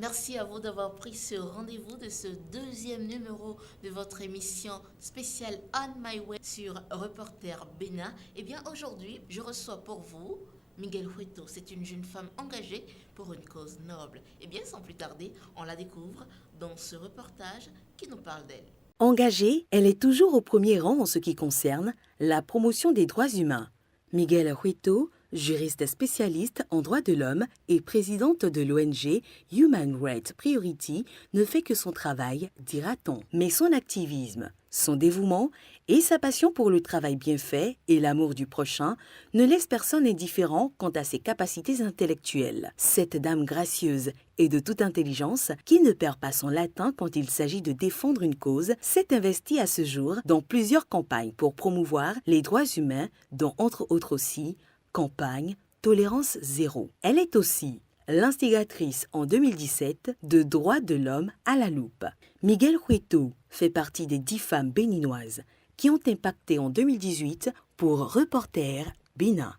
Merci à vous d'avoir pris ce rendez-vous de ce deuxième numéro de votre émission spéciale On My Way sur Reporter Bénin. Eh bien, aujourd'hui, je reçois pour vous Miguel Hueto. C'est une jeune femme engagée pour une cause noble. Eh bien, sans plus tarder, on la découvre dans ce reportage qui nous parle d'elle. Engagée, elle est toujours au premier rang en ce qui concerne la promotion des droits humains. Miguel Hueto, juriste spécialiste en droits de l'homme et présidente de l'ONG Human Rights Priority, ne fait que son travail, dira-t-on. Mais son activisme, son dévouement et sa passion pour le travail bien fait et l'amour du prochain ne laissent personne indifférent quant à ses capacités intellectuelles. Cette dame gracieuse et de toute intelligence, qui ne perd pas son latin quand il s'agit de défendre une cause, s'est investie à ce jour dans plusieurs campagnes pour promouvoir les droits humains, dont entre autres aussi campagne Tolérance Zéro. Elle est aussi l'instigatrice en 2017 de Droits de l'homme à la loupe. Miguel Hueto fait partie des 10 femmes béninoises qui ont impacté en 2018 pour Reporter Bénin.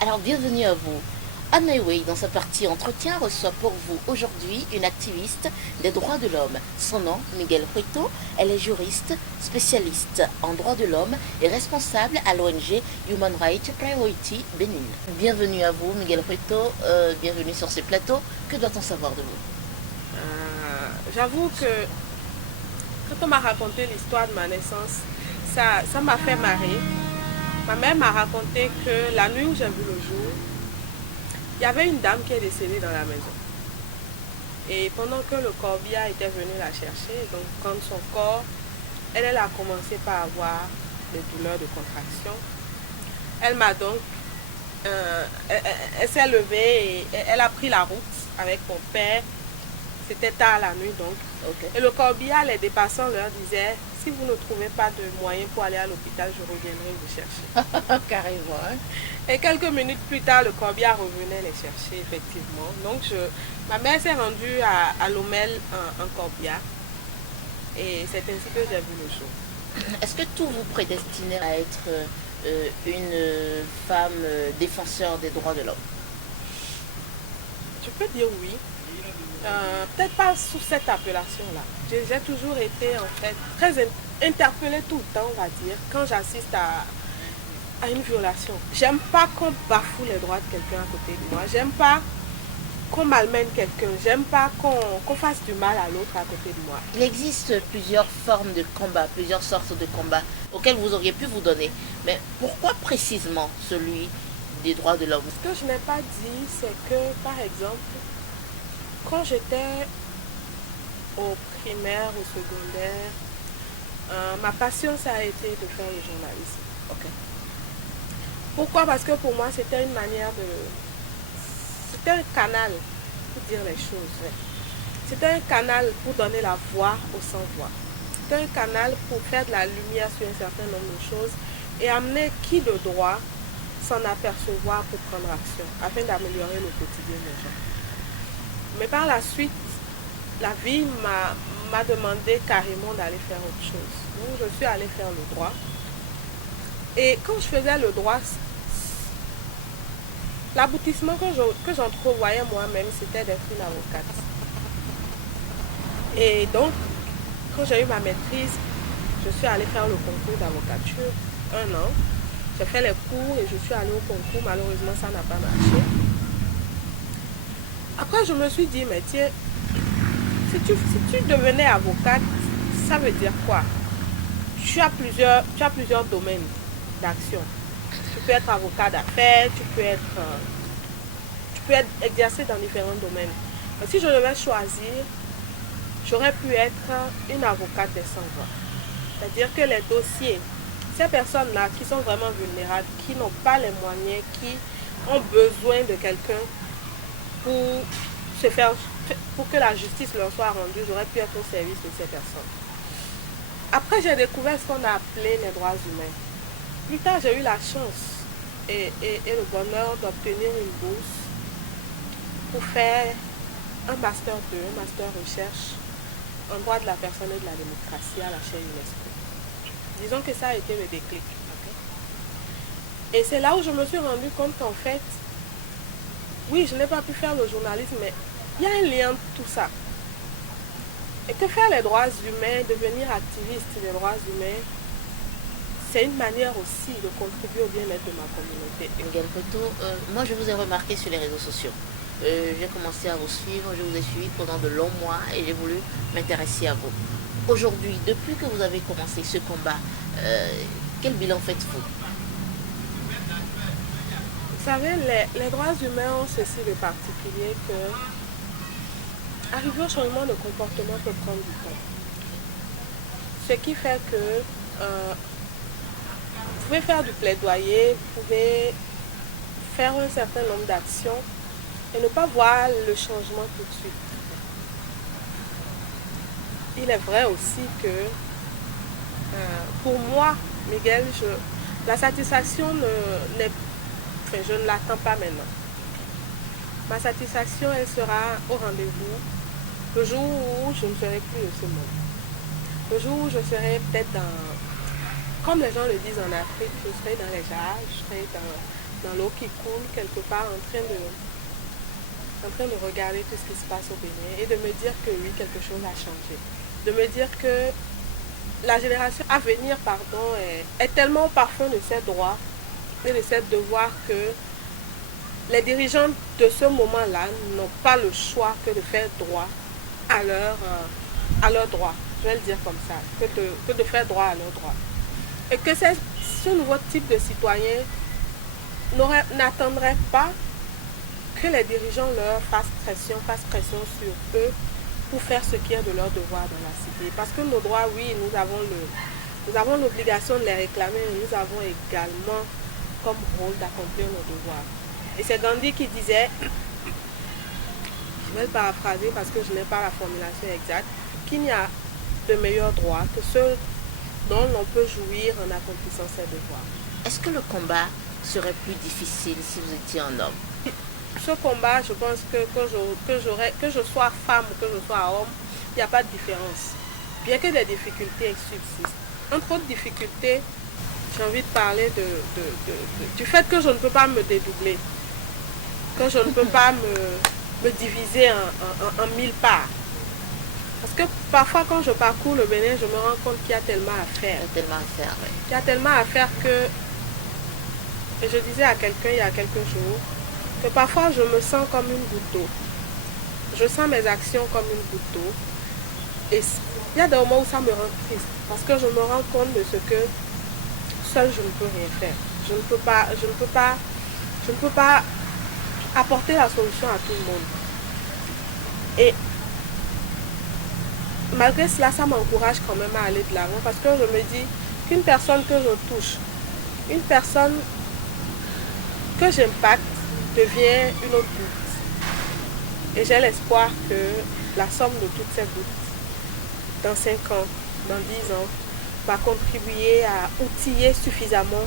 Alors, bienvenue à vous. On My Way, dans sa partie entretien, reçoit pour vous aujourd'hui une activiste des droits de l'homme. Son nom, Miguel Hueto, elle est juriste, spécialiste en droits de l'homme et responsable à l'ONG Human Rights Priority Benin. Bienvenue à vous, Miguel Hueto, bienvenue sur ce plateau. Que doit-on savoir de vous? J'avoue que quand on m'a raconté l'histoire de ma naissance, ça m'a fait marrer. Ma mère m'a raconté que la nuit où j'ai vu le jour, il y avait une dame qui est décédée dans la maison. Et pendant que le corbillard était venu la chercher, donc quand son corps, elle a commencé par avoir des douleurs de contraction. Elle m'a donc, elle s'est levée et elle a pris la route avec mon père. C'était tard la nuit donc. Okay. Et le corbillard, les dépassants leur disait, si vous ne trouvez pas de moyens pour aller à l'hôpital, je reviendrai vous chercher. Carrément. Hein? Et quelques minutes plus tard, le corbillard revenait les chercher, effectivement. Donc, ma mère s'est rendue à Lomel en corbillard. Et c'est ainsi que j'ai vu le jour. Est-ce que tout vous prédestinait à être une femme défenseur des droits de l'homme? Je peux dire oui. Peut-être pas sous cette appellation-là. J'ai toujours été en fait très interpellée tout le temps, on va dire, quand j'assiste à une violation. J'aime pas qu'on bafoue les droits de quelqu'un à côté de moi. J'aime pas qu'on malmène quelqu'un. J'aime pas qu'on fasse du mal à l'autre à côté de moi. Il existe plusieurs formes de combat, plusieurs sortes de combats auxquels vous auriez pu vous donner. Mais pourquoi précisément celui des droits de l'homme? Ce que je n'ai pas dit, c'est que, par exemple, quand j'étais au primaire, au secondaire, ma passion, ça a été de faire le journalisme. Okay. Pourquoi? Parce que pour moi, c'était une manière de... C'était un canal pour dire les choses. Ouais. C'était un canal pour donner la voix aux sans-voix. C'était un canal pour faire de la lumière sur un certain nombre de choses et amener qui de droit s'en apercevoir pour prendre action, afin d'améliorer le quotidien des gens. Mais par la suite, la vie m'a demandé carrément d'aller faire autre chose. Donc je suis allée faire le droit. Et quand je faisais le droit, l'aboutissement que j'entrevoyais moi-même, c'était d'être une avocate. Et donc, quand j'ai eu ma maîtrise, je suis allée faire le concours d'avocature, 1 an. J'ai fait les cours et je suis allée au concours. Malheureusement, ça n'a pas marché. Après, je me suis dit, mais tiens, si tu devenais avocate, ça veut dire quoi? Tu as plusieurs domaines d'action. Tu peux être avocat d'affaires, tu peux être exercer dans différents domaines. Mais si je devais choisir, j'aurais pu être une avocate des sans-voix. C'est-à-dire que les dossiers, ces personnes-là qui sont vraiment vulnérables, qui n'ont pas les moyens, qui ont besoin de quelqu'un pour que la justice leur soit rendue, j'aurais pu être au service de ces personnes. Après, j'ai découvert ce qu'on a appelé les droits humains. Plus tard, j'ai eu la chance et le bonheur d'obtenir une bourse pour faire un master 2, un master recherche en droit de la personne et de la démocratie à la chaire UNESCO. Disons que ça a été le déclic. Et c'est là où je me suis rendu compte qu'en fait, oui, je n'ai pas pu faire le journalisme, mais il y a un lien de tout ça. Et que faire les droits humains, devenir activiste des droits humains, c'est une manière aussi de contribuer au bien-être de ma communauté. Miguel Cueto, moi je vous ai remarqué sur les réseaux sociaux. J'ai commencé à vous suivre, je vous ai suivi pendant de longs mois et j'ai voulu m'intéresser à vous. Aujourd'hui, depuis que vous avez commencé ce combat, quel bilan faites-vous? Vous savez, les droits humains ont ceci de particulier que arriver au changement de comportement peut prendre du temps. Ce qui fait que vous pouvez faire du plaidoyer, vous pouvez faire un certain nombre d'actions et ne pas voir le changement tout de suite. Il est vrai aussi que pour moi, Miguel, la satisfaction je ne l'attends pas maintenant. Ma satisfaction, elle sera au rendez-vous le jour où je ne serai plus de ce monde. Le jour où je serai peut-être comme les gens le disent en Afrique, je serai dans les jarres, je serai dans l'eau qui coule quelque part en train de regarder tout ce qui se passe au Bénin et de me dire que oui, quelque chose a changé. De me dire que la génération à venir est tellement au parfum de ses droits et de ses devoirs que les dirigeants de ce moment-là n'ont pas le choix que de faire droit à leurs droits. Je vais le dire comme ça, que de faire droit à leurs droits. Et que ce nouveau type de citoyens n'attendrait pas que les dirigeants leur fassent pression sur eux pour faire ce qui est de leur devoir dans la cité. Parce que nos droits, oui, nous avons l'obligation de les réclamer, mais nous avons également comme rôle d'accomplir nos devoirs. Et c'est Gandhi qui disait, je vais le paraphraser parce que je n'ai pas la formulation exacte, qu'il n'y a de meilleurs droits que ceux dont l'on peut jouir en accomplissant ses devoirs. Est-ce que le combat serait plus difficile si vous étiez un homme? Ce combat, je pense que je sois femme ou que je sois homme, il n'y a pas de différence. Bien que des difficultés subsistent. Entre autres difficultés, j'ai envie de parler du fait que je ne peux pas me dédoubler, que je ne peux pas me diviser en 1000 parts. Parce que parfois quand je parcours le Bénin, je me rends compte qu'il y a tellement à faire. Il y a tellement à faire, oui. Il y a tellement à faire que, et je disais à quelqu'un il y a quelques jours, que parfois je me sens comme une goutte d'eau. Je sens mes actions comme une goutte d'eau. Et il y a des moments où ça me rend triste. Parce que je me rends compte de ce que seul je ne peux rien faire. Je ne peux pas apporter la solution à tout le monde. Et malgré cela, ça m'encourage quand même à aller de l'avant. Parce que je me dis qu'une personne que je touche, une personne que j'impacte, devient une autre goutte. Et j'ai l'espoir que la somme de toutes ces gouttes, dans 5 ans, dans 10 ans, va contribuer à outiller suffisamment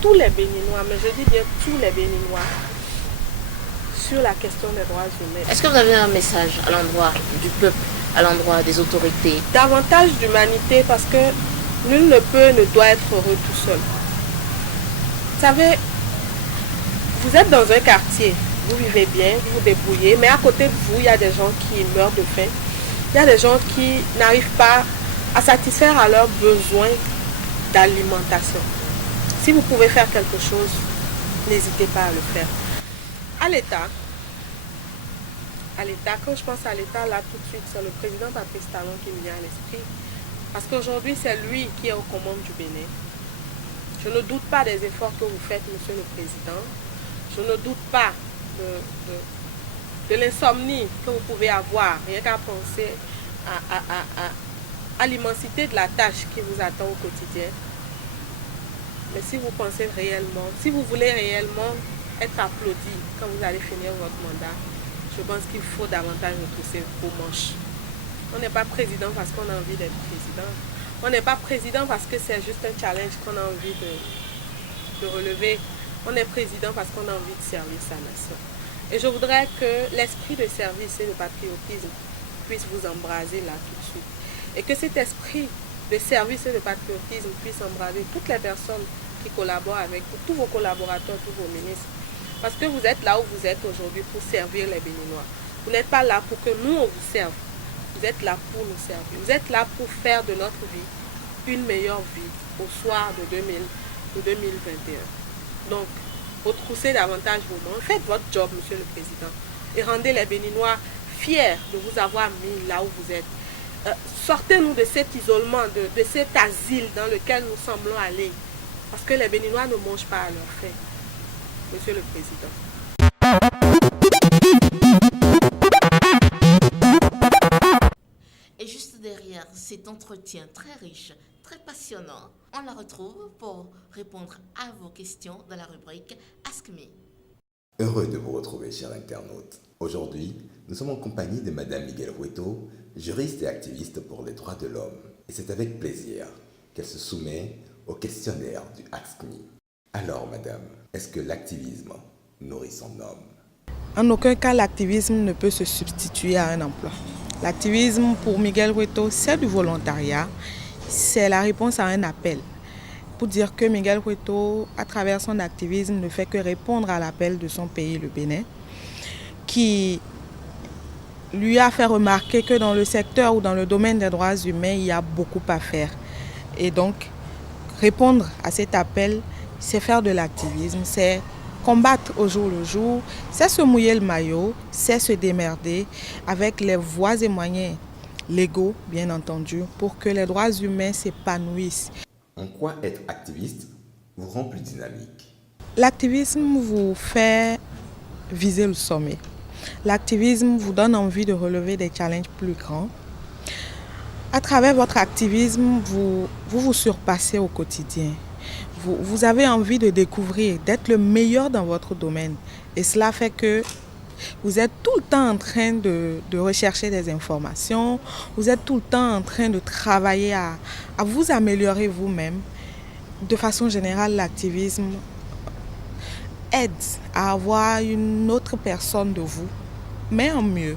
tous les Béninois, mais je dis bien tous les Béninois, sur la question des droits humains. Est-ce que vous avez un message à l'endroit du peuple, à l'endroit des autorités? Davantage d'humanité, parce que nul ne doit être heureux tout seul. Vous savez, vous êtes dans un quartier, vous vivez bien, vous vous débrouillez, mais à côté de vous, il y a des gens qui meurent de faim. Il y a des gens qui n'arrivent pas à satisfaire à leurs besoins d'alimentation. Si vous pouvez faire quelque chose, n'hésitez pas à le faire. À l'État, quand je pense à l'État, là tout de suite, c'est le président Patrice Talon qui me vient à l'esprit. Parce qu'aujourd'hui, c'est lui qui est aux commandes du Bénin. Je ne doute pas des efforts que vous faites, monsieur le président. Je ne doute pas de l'insomnie que vous pouvez avoir, rien qu'à penser à l'immensité de la tâche qui vous attend au quotidien. Mais si vous pensez réellement, si vous voulez réellement être applaudi quand vous allez finir votre mandat, je pense qu'il faut davantage retrousser vos manches. On n'est pas président parce qu'on a envie d'être président. On n'est pas président parce que c'est juste un challenge qu'on a envie de relever. On est président parce qu'on a envie de servir sa nation. Et je voudrais que l'esprit de service et de patriotisme puisse vous embraser là tout de suite. Et que cet esprit de service et de patriotisme puisse embraser toutes les personnes qui collaborent avec vous, tous vos collaborateurs, tous vos ministres. Parce que vous êtes là où vous êtes aujourd'hui pour servir les Béninois. Vous n'êtes pas là pour que nous, on vous serve. Vous êtes là pour nous servir. Vous êtes là pour faire de notre vie une meilleure vie au soir de 2021. Donc, retroussez davantage vos mains. Faites votre job, Monsieur le Président. Et rendez les Béninois fiers de vous avoir mis là où vous êtes. Sortez-nous de cet isolement, de cet asile dans lequel nous semblons aller. Parce que les Béninois ne mangent pas à leur faim. Monsieur le Président. Et juste derrière cet entretien très riche, très passionnant, on la retrouve pour répondre à vos questions dans la rubrique Ask Me. Heureux de vous retrouver, chers internautes. Aujourd'hui, nous sommes en compagnie de Madame Miguel Hueto, juriste et activiste pour les droits de l'homme. Et c'est avec plaisir qu'elle se soumet au questionnaire du Ask Me. Alors, Madame, est-ce que l'activisme nourrit son homme? En aucun cas, l'activisme ne peut se substituer à un emploi. L'activisme, pour Miguel Hueto, c'est du volontariat. C'est la réponse à un appel. Pour dire que Miguel Hueto, à travers son activisme, ne fait que répondre à l'appel de son pays, le Bénin, qui lui a fait remarquer que dans le secteur ou dans le domaine des droits humains, il y a beaucoup à faire. Et donc, répondre à cet appel, c'est faire de l'activisme, c'est combattre au jour le jour, c'est se mouiller le maillot, c'est se démerder avec les voies et moyens légaux, bien entendu, pour que les droits humains s'épanouissent. En quoi être activiste vous rend plus dynamique? L'activisme vous fait viser le sommet. L'activisme vous donne envie de relever des challenges plus grands. À travers votre activisme, vous surpassez au quotidien. Vous avez envie de découvrir, d'être le meilleur dans votre domaine. Et cela fait que vous êtes tout le temps en train de rechercher des informations. Vous êtes tout le temps en train de travailler à vous améliorer vous-même. De façon générale, l'activisme aide à avoir une autre personne de vous, mais en mieux.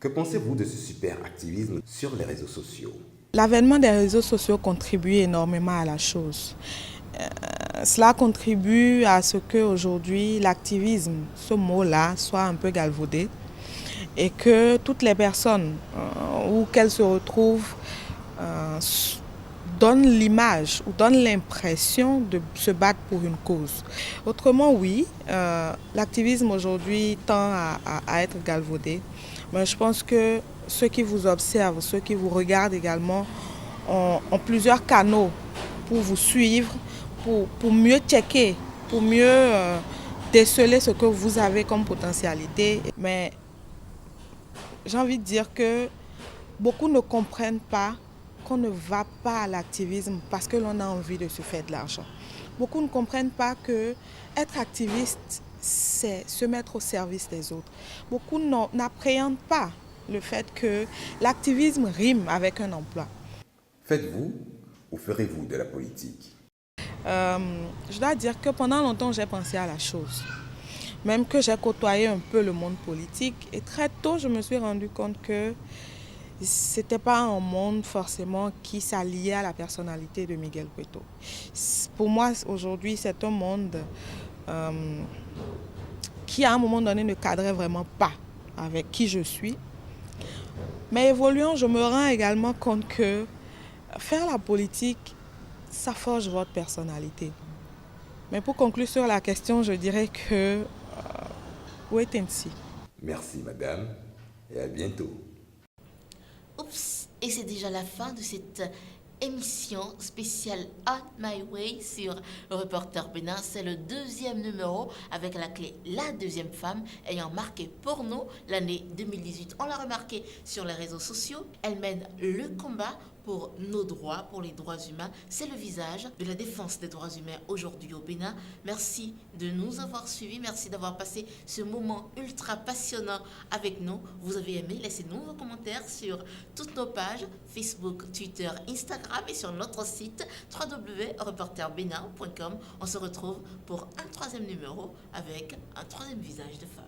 Que pensez-vous de ce super activisme sur les réseaux sociaux? L'avènement des réseaux sociaux contribue énormément à la chose. Cela contribue à ce qu'aujourd'hui l'activisme, ce mot-là, soit un peu galvaudé et que toutes les personnes où qu'elles se retrouvent donnent l'image ou donnent l'impression de se battre pour une cause. Autrement, oui, l'activisme aujourd'hui tend à être galvaudé, mais je pense que ceux qui vous observent, ceux qui vous regardent également ont plusieurs canaux pour vous suivre, pour mieux checker, pour mieux déceler ce que vous avez comme potentialité. Mais j'ai envie de dire que beaucoup ne comprennent pas qu'on ne va pas à l'activisme parce que l'on a envie de se faire de l'argent. Beaucoup ne comprennent pas que être activiste, c'est se mettre au service des autres. Beaucoup n'appréhendent pas le fait que l'activisme rime avec un emploi. Faites-vous ou ferez-vous de la politique? Je dois dire que pendant longtemps, j'ai pensé à la chose. Même que j'ai côtoyé un peu le monde politique. Et très tôt, je me suis rendu compte que ce n'était pas un monde forcément qui s'alliait à la personnalité de Miguel Hueto. Pour moi, aujourd'hui, c'est un monde qui, à un moment donné, ne cadrait vraiment pas avec qui je suis. Mais évoluant, je me rends également compte que faire la politique, ça forge votre personnalité. Mais pour conclure sur la question, je dirais que wait and see. Merci, madame, et à bientôt. Oups, et c'est déjà la fin de cette émission spéciale On My Way sur Reporter Bénin. C'est le 2e numéro avec la clé La deuxième femme ayant marqué pour nous l'année 2018. On l'a remarqué sur les réseaux sociaux. Elle mène le combat pour nos droits, pour les droits humains. C'est le visage de la défense des droits humains aujourd'hui au Bénin. Merci de nous avoir suivis. Merci d'avoir passé ce moment ultra passionnant avec nous. Vous avez aimé? Laissez-nous vos commentaires sur toutes nos pages Facebook, Twitter, Instagram et sur notre site www.reporterbenin.com. On se retrouve pour un 3e numéro avec un 3e visage de femme.